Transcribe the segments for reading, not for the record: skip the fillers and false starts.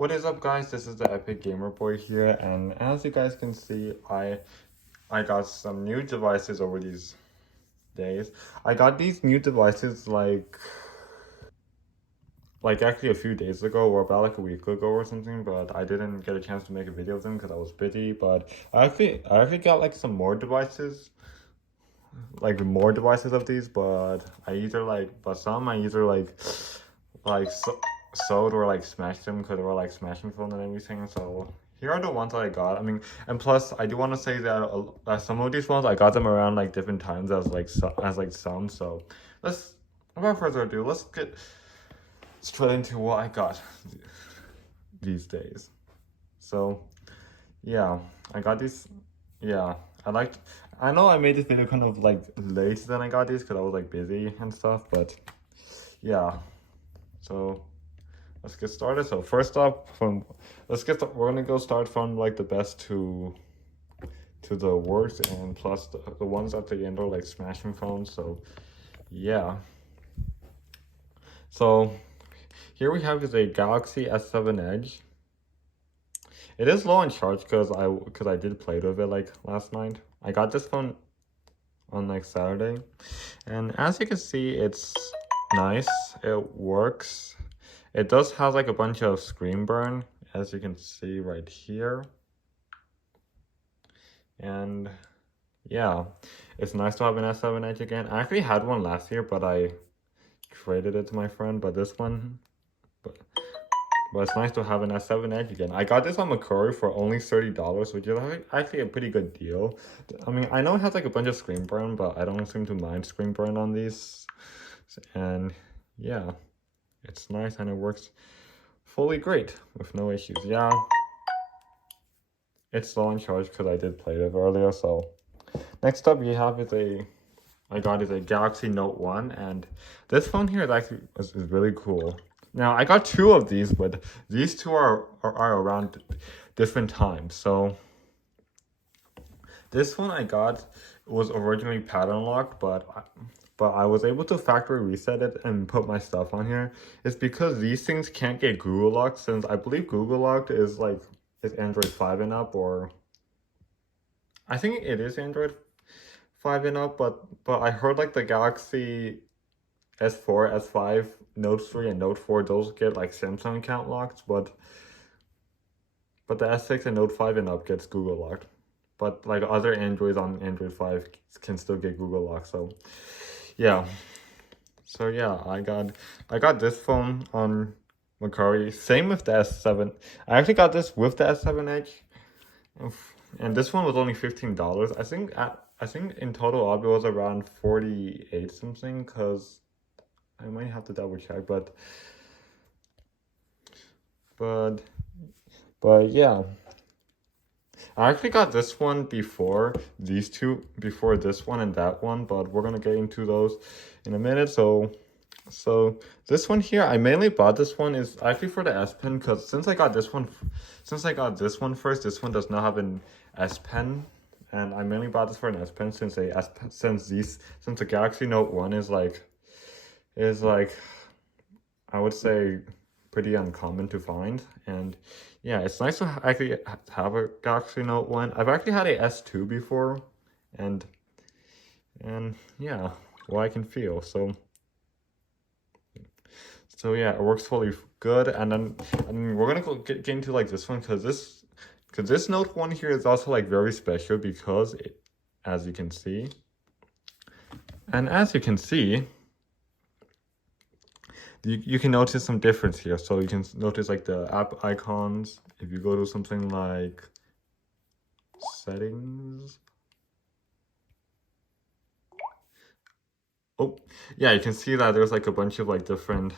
What is up, guys? This is the Epic Gamer Boy here, and as you guys can see, I got some new devices over these days. I got these new devices like actually a few days ago, or about like a week ago or something, but I didn't get a chance to make a video of them because I was busy. But I actually got like some more devices, like more devices of these, but some I either like so, sold or like smashed them because they were like smashing phone and everything. So here are the ones that I got. I mean, and plus I do want to say that some of these ones I got them around like different times as some. So let's without further ado, let's get straight into what I got these days. So yeah, I got these. Yeah, I know I made this video kind of like late than I got these because I was like busy and stuff, but yeah. So let's get started. So first up, we're gonna go start from like the best to the worst, and plus the ones at the end are like smashing phones. So yeah. So here we have is a Galaxy S7 Edge. It is low on charge because I did play with it like last night. I got this phone on like Saturday, and as you can see, it's nice. It works. It does have like a bunch of screen burn, as you can see right here. And yeah, it's nice to have an S7 Edge again. I actually had one last year, but I traded it to my friend. But but, but it's nice to have an S7 Edge again. I got this on Macquarie for only $30, which is actually a pretty good deal. I mean, I know it has like a bunch of screen burn, but I don't seem to mind screen burn on these. And yeah, it's nice and it works fully great with no issues. Yeah, it's low on charge because I did play it earlier. So next up we have I got is a Galaxy Note 1, and this phone here is really cool. Now I got two of these, but these two are around different times. So this one I got was originally pattern locked, but I was able to factory reset it and put my stuff on here. It's because these things can't get Google locked, since I believe Google locked is Android 5 and up, or I think it is Android 5 and up, but I heard like the Galaxy S4, S5, Note 3, and Note 4, those get like Samsung account locked, but the S6 and Note 5 and up gets Google locked. But like other Androids on Android 5 can still get Google locked. So yeah. So yeah, I got this phone on Macquarie. Same with the S7. I actually got this with the S7 Edge. And this one was only $15. I think in total it was around 48 something, because I might have to double check, but yeah. I actually got this one before before this one and that one, but we're gonna get into those in a minute. So this one here, I mainly bought this one is actually for the S Pen, because since I got this one first, this one does not have an S Pen, and I mainly bought this for an S Pen since the Galaxy Note 1 is like I would say pretty uncommon to find. And yeah, it's nice to actually have a Galaxy Note 1. I've actually had a S2 before, and yeah, well, I can feel. So yeah, it works fully good. And then we're gonna get into like this one, because this Note 1 here is also like very special, because as you can see, you can notice some difference here. So you can notice like the app icons. If you go to something like settings, oh yeah, you can see that there's like a bunch of like different,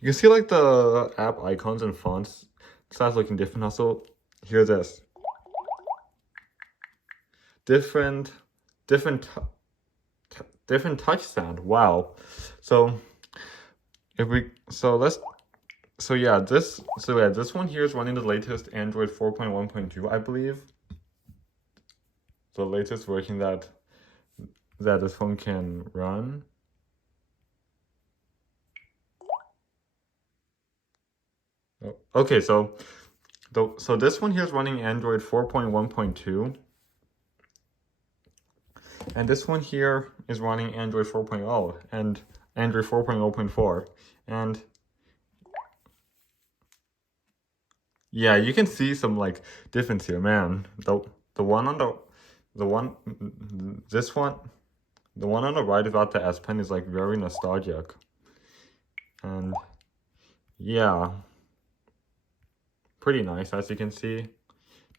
you can see like the app icons and fonts starts looking different. Also, hear this different different different touch sound. Wow. So if we this one here is running the latest Android 4.1.2, I believe. The latest version that this phone can run. Okay, so this one here is running Android 4.1.2, and this one here is running Android 4.0 and Android 4.0.4, and yeah, you can see some like difference here, man. The one on the one this one the one on the right about the S Pen is like very nostalgic, and yeah, pretty nice as you can see.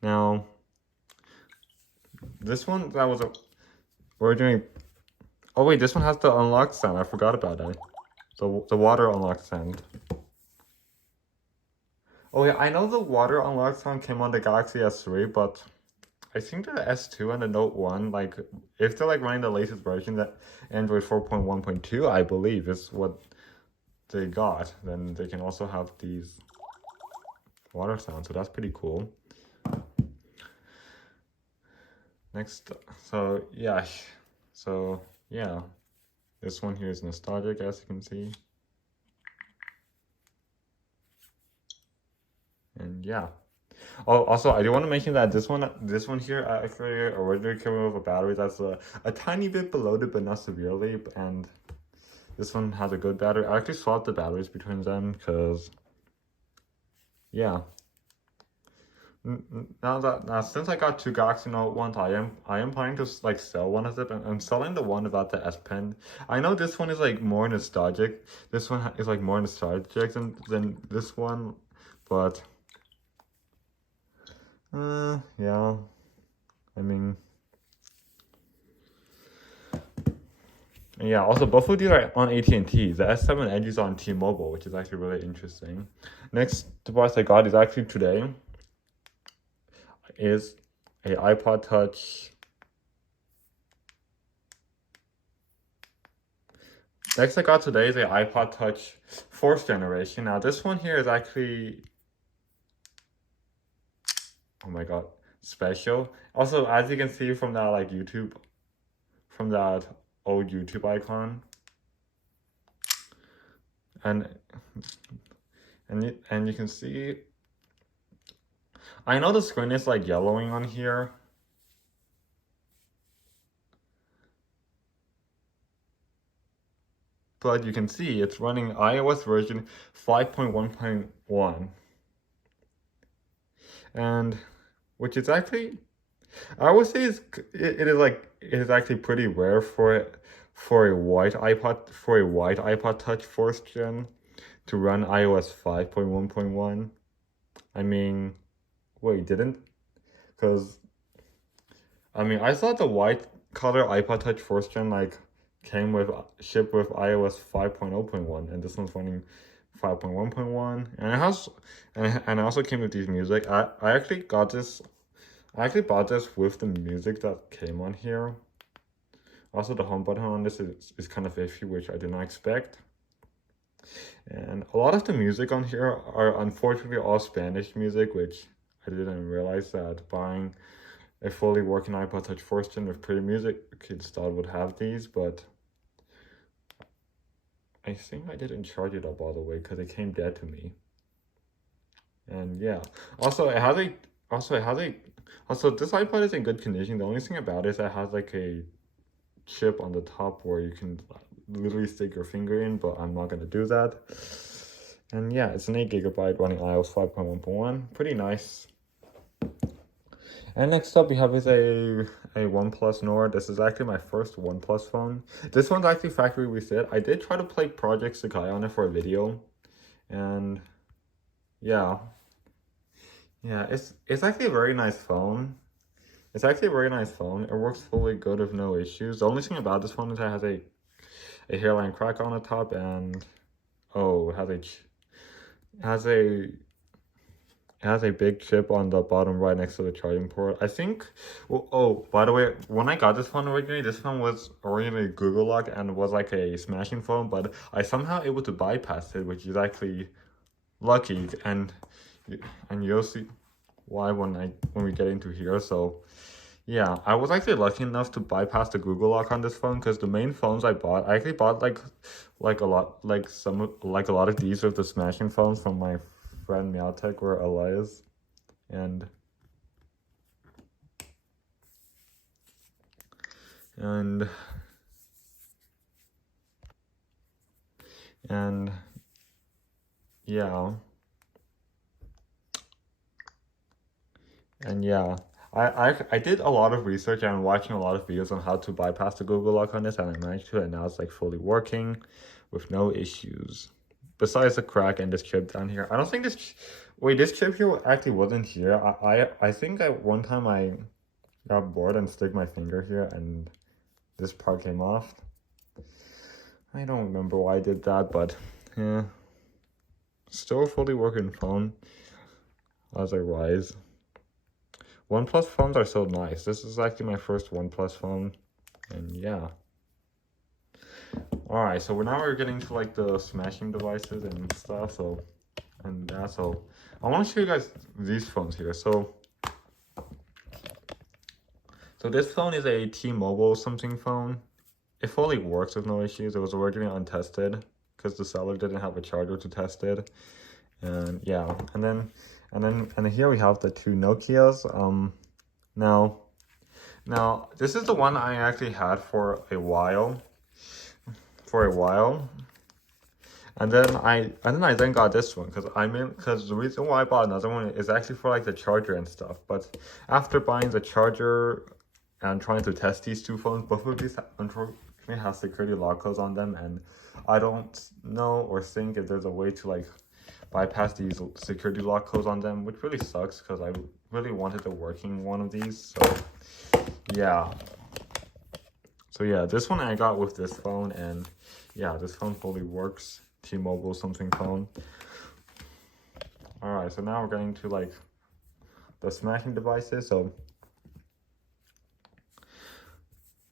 Now this one that was originally. Oh wait, this one has the unlock sound. I forgot about that. The water unlock sound. Oh yeah, I know the water unlock sound came on the Galaxy S3, but I think the S2 and the Note 1, like, if they're like running the latest version, that Android 4.1.2, I believe, is what they got, then they can also have these water sounds, so that's pretty cool. Next, so yeah, this one here is nostalgic, as you can see. And yeah. Oh, also, I do want to mention that this one here actually originally came with a battery that's a tiny bit bloated, but not severely. And this one has a good battery. I actually swapped the batteries between them because, yeah. Now since I got two Galaxy Note ones, I am planning to like sell one of them. And I'm selling the one about the S Pen. I know this one is like more nostalgic. This one is like more nostalgic than this one, but. Yeah, I mean, yeah, also both of these are on AT&T. The S7 Edge is on T-Mobile, which is actually really interesting. Next device I got is actually today, is a iPod Touch. Next I got today is a iPod Touch 4th generation. Now this one here is actually, oh my god, special. Also, as you can see from that like YouTube, from that old YouTube icon, and you can see, I know the screen is like yellowing on here, but you can see it's running iOS version 5.1.1, and which is actually, I would say it is actually pretty rare for a white iPod Touch 4th gen to run iOS 5.1.1. I mean, wait, didn't? Because I mean, I thought the white color iPod Touch 4th gen like shipped with iOS 5.0.1, and this one's running 5.1.1, and it has and it also came with these music. I actually got this. I actually bought this with the music that came on here. Also, the home button on this is kind of iffy, which I did not expect. And a lot of the music on here are unfortunately all Spanish music, which I didn't realize that buying a fully working iPod Touch 4th gen with pretty music installed would have these, but I think I didn't charge it up all the way because it came dead to me. And yeah, also it has a this iPod is in good condition. The only thing about it is it has like a chip on the top where you can literally stick your finger in, but I'm not gonna do that. And yeah, it's an 8GB running iOS 5.1.1, pretty nice. And next up we have is a OnePlus Nord. This is actually my first OnePlus phone. This one's actually factory reset. I did try to play Project Sakai on it for a video, and yeah, it's actually a very nice phone. It's actually a very nice phone. It works fully good with no issues. The only thing about this phone is it has a hairline crack on the top, and oh, it has a big chip on the bottom right next to the charging port. I think. Well, oh, by the way, when I got this phone originally, this phone was originally Google Lock and was like a smashing phone, but I somehow able to bypass it, which is actually lucky, and you'll see why when we get into here. So yeah, I was actually lucky enough to bypass the Google Lock on this phone, because the main phones I bought, I actually bought like a lot of these of the smashing phones from my friend Meowtech or Elias, and and and yeah, and yeah. I did a lot of research and watching a lot of videos on how to bypass the Google lock on this, and I managed to, and now it's like fully working with no issues. Besides the crack and this chip down here. I don't think this, wait, this chip here actually wasn't here. I think one time I got bored and stick my finger here and this part came off. I don't remember why I did that, but yeah. Still a fully working phone as I rise. OnePlus phones are so nice. This is actually my first OnePlus phone, and yeah. Alright, so now we're getting to like the smashing devices and stuff, so I want to show you guys these phones here. So this phone is a T-Mobile something phone. It fully works with no issues. It was originally untested because the seller didn't have a charger to test it. And yeah, and then here we have the two Nokias. Now this is the one I actually had for a while. And then I got this one because the reason why I bought another one is actually for like the charger and stuff. But after buying the charger and trying to test these two phones, both of these unfortunately have security lock codes on them, and I don't know or think if there's a way to like bypass these security lock codes on them, which really sucks because I really wanted a working one of these. So yeah, this one I got with this phone, and yeah, this phone fully works. T-Mobile something phone. All right, so now we're getting to like the smashing devices. So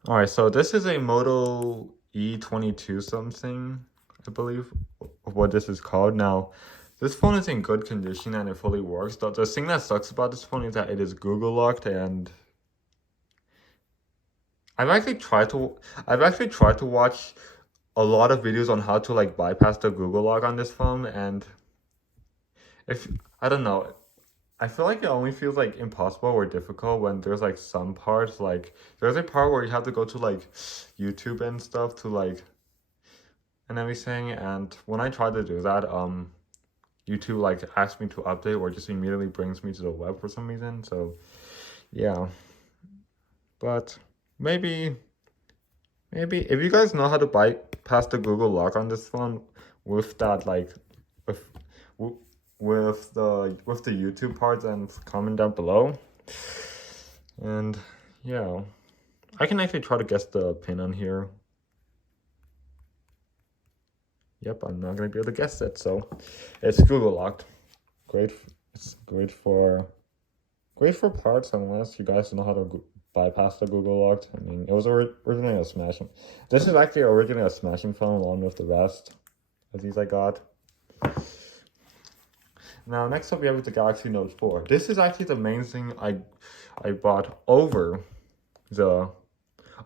all right, so this is a Moto E22 something, I believe what this is called. Now this phone is in good condition and it fully works. The thing that sucks about this phone is that it is Google locked, and I've actually tried to watch a lot of videos on how to like bypass the Google lock on this phone, and I don't know, I feel like it only feels like impossible or difficult when there's like some parts, like there's a part where you have to go to like YouTube and stuff to like and everything, and when I try to do that, YouTube like asks me to update or just immediately brings me to the web for some reason. So yeah, but maybe if you guys know how to bypass the Google lock on this phone with that, like with the YouTube parts, and comment down below. And yeah, I can actually try to guess the pin on here. Yep, I'm not gonna be able to guess it. So it's Google locked. Great. It's great for parts, unless you guys know how to bypass the Google lock. I mean, it was originally a smashing. This is actually originally a smashing phone along with the rest of these I got. Now, next up we have the Galaxy Note 4. This is actually the main thing I bought over the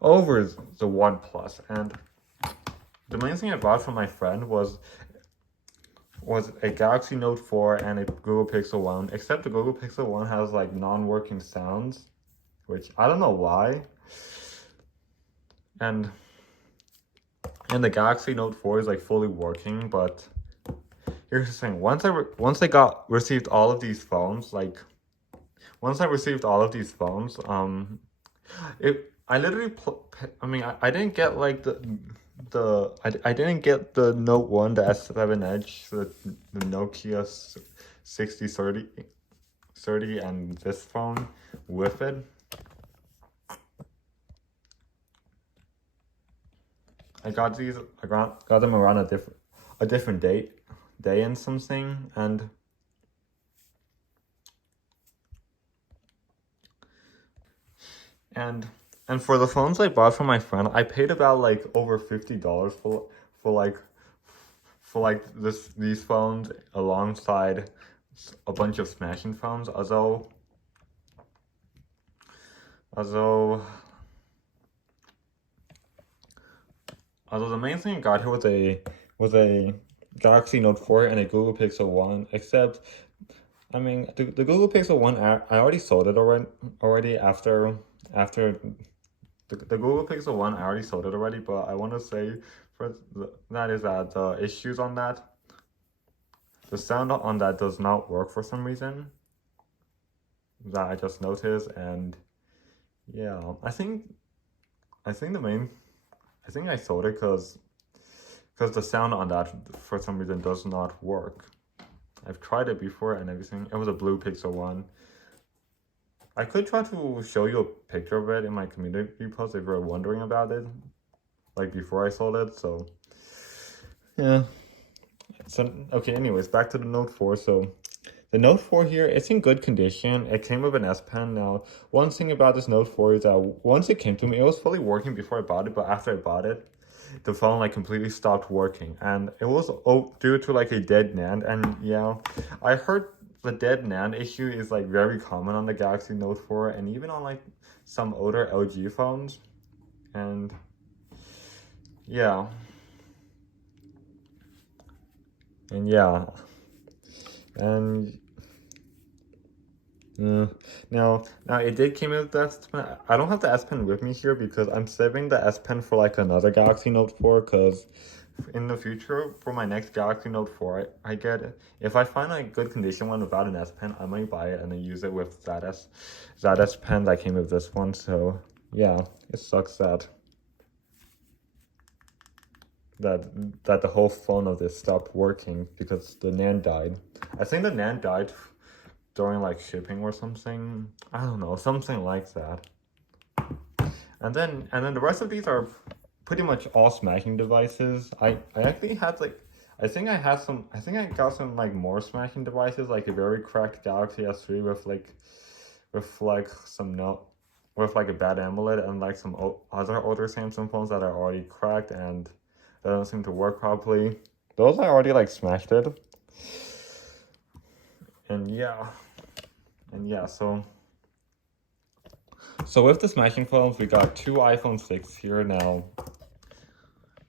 OnePlus, and the main thing I bought from my friend was a Galaxy Note 4 and a Google Pixel 1, except the Google Pixel 1 has like non-working sounds, which I don't know why. And the Galaxy Note 4 is like fully working, but here's the thing. Once I received all of these phones, I didn't get like I didn't get the Note 1, the S7 Edge, the Nokia 6030 and this phone with it. I got them around a different day and something, and for the phones I bought from my friend, I paid about like over $50 for these phones alongside a bunch of smashing phones. Although the main thing I got here was a Galaxy Note 4 and a Google Pixel 1, except, I mean, the Google Pixel 1, I already sold it already after the Google Pixel 1, I already sold it already, but I want to say that is that the issues on that, the sound on that does not work for some reason that I just noticed, and yeah, I think the main, I think I sold it because the sound on that for some reason does not work. I've tried it before and everything. It was a blue Pixel 1. I could try to show you a picture of it in my community post if you're wondering about it, like before I sold it, so yeah. So, okay, anyways, back to the Note 4. So, the Note 4 here, it's in good condition. It came with an S Pen. Now, one thing about this Note 4 is that once it came to me, it was fully working before I bought it, but after I bought it, the phone like completely stopped working. And it was due to like a dead NAND. And yeah, I heard the dead NAND issue is like very common on the Galaxy Note 4 and even on like some older LG phones. And yeah. And yeah. And now it did came with the S Pen. I don't have the S Pen with me here because I'm saving the S Pen for like another Galaxy Note 4 because in the future for my next Galaxy Note 4 I get it. If I find a good condition one without an S Pen, I might buy it and then use it with that S Pen that came with this one. So yeah, it sucks that the whole phone of this stopped working because the NAND died. I think the NAND died during like shipping or something. I don't know, something like that. And then the rest of these are pretty much all smashing devices. I actually had like I think I got some like more smashing devices, like a very cracked Galaxy S3 with like some no with like a bad AMOLED and like some other older Samsung phones that are already cracked and that don't seem to work properly. Those I already like smashed it. And yeah, so with the smashing phones, we got two iPhone 6 here now.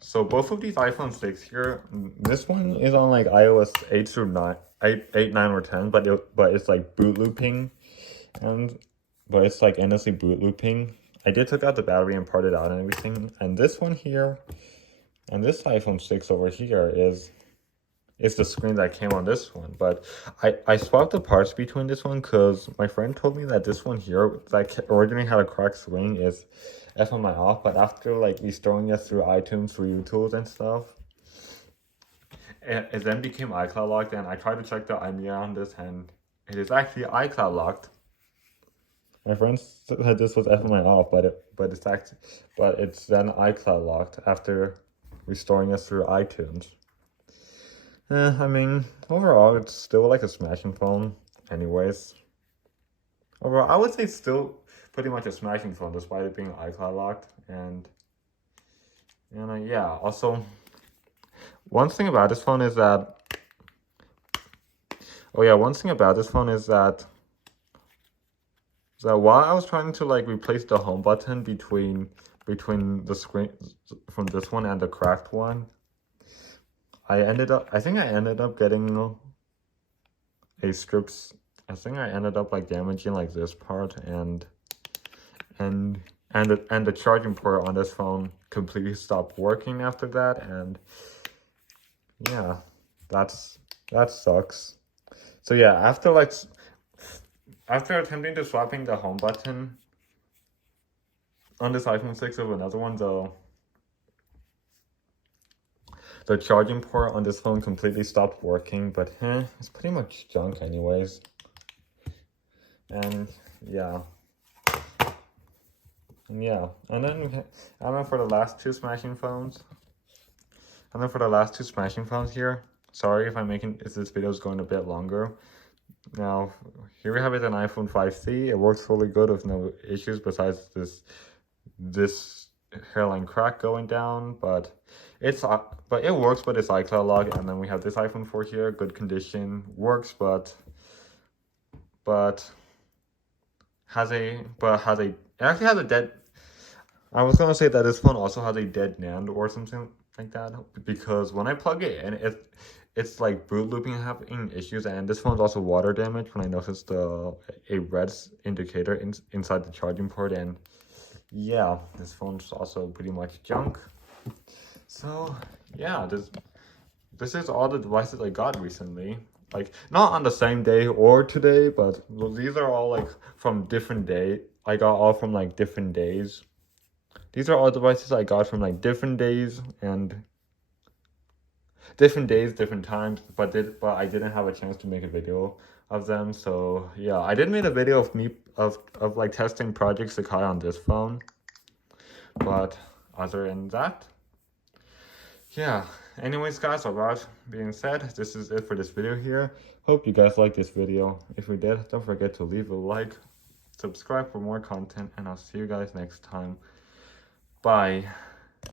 So both of these iPhone 6 here, this one is on like iOS 8 through 9, 8, 9 or 10, but it's like boot looping, but it's like endlessly boot looping. I did take out the battery and part it out and everything. And this one here, and this iPhone 6 over here is the screen that came on this one, but I swapped the parts between this one because my friend told me that this one here that originally had a cracked screen is FMI off, but after like restoring it through iTunes, through YouTube and stuff, it then became iCloud locked, and I tried to check the IMEI on this and it is actually iCloud locked. My friend said this was FMI off, but it's then iCloud locked after restoring it through iTunes. I mean, overall, it's still like a smashing phone anyways. Overall, I would say still pretty much a smashing phone despite it being iCloud locked. And yeah, also, one thing about this phone is that, while I was trying to like replace the home button between the screen from this one and the cracked one, I think I ended up getting a strips. I think I ended up like damaging like this part and the charging port on this phone completely stopped working after that, and yeah, that sucks. So yeah, after attempting to swapping the home button on this iPhone 6 with another one, the charging port on this phone completely stopped working, but it's pretty much junk anyways. And yeah. And then for the last two smashing phones. Here. Sorry if this video is going a bit longer. Now, here we have it, an iPhone 5C. It works fully good with no issues besides this hairline crack going down, but it works, but it's iCloud locked. And then we have this iPhone 4 here, good condition, works, but it actually has a dead. I was gonna say that this phone also has a dead NAND or something like that, because when I plug it in, it's like boot looping having issues, and this phone's also water damaged when I noticed a red indicator inside the charging port, and yeah, this phone's also pretty much junk. So yeah, this is all the devices I got recently. Like not on the same day or today, but these are all like from different day. I got all from like different days. These are all devices I got from like different days and different times, but I didn't have a chance to make a video of them. So yeah, I did make a video of me of like testing Project Sakai on this phone. But other than that, yeah. Anyways, guys, with that being said, this is it for this video here. Hope you guys liked this video. If you did, don't forget to leave a like, subscribe for more content, and I'll see you guys next time. Bye.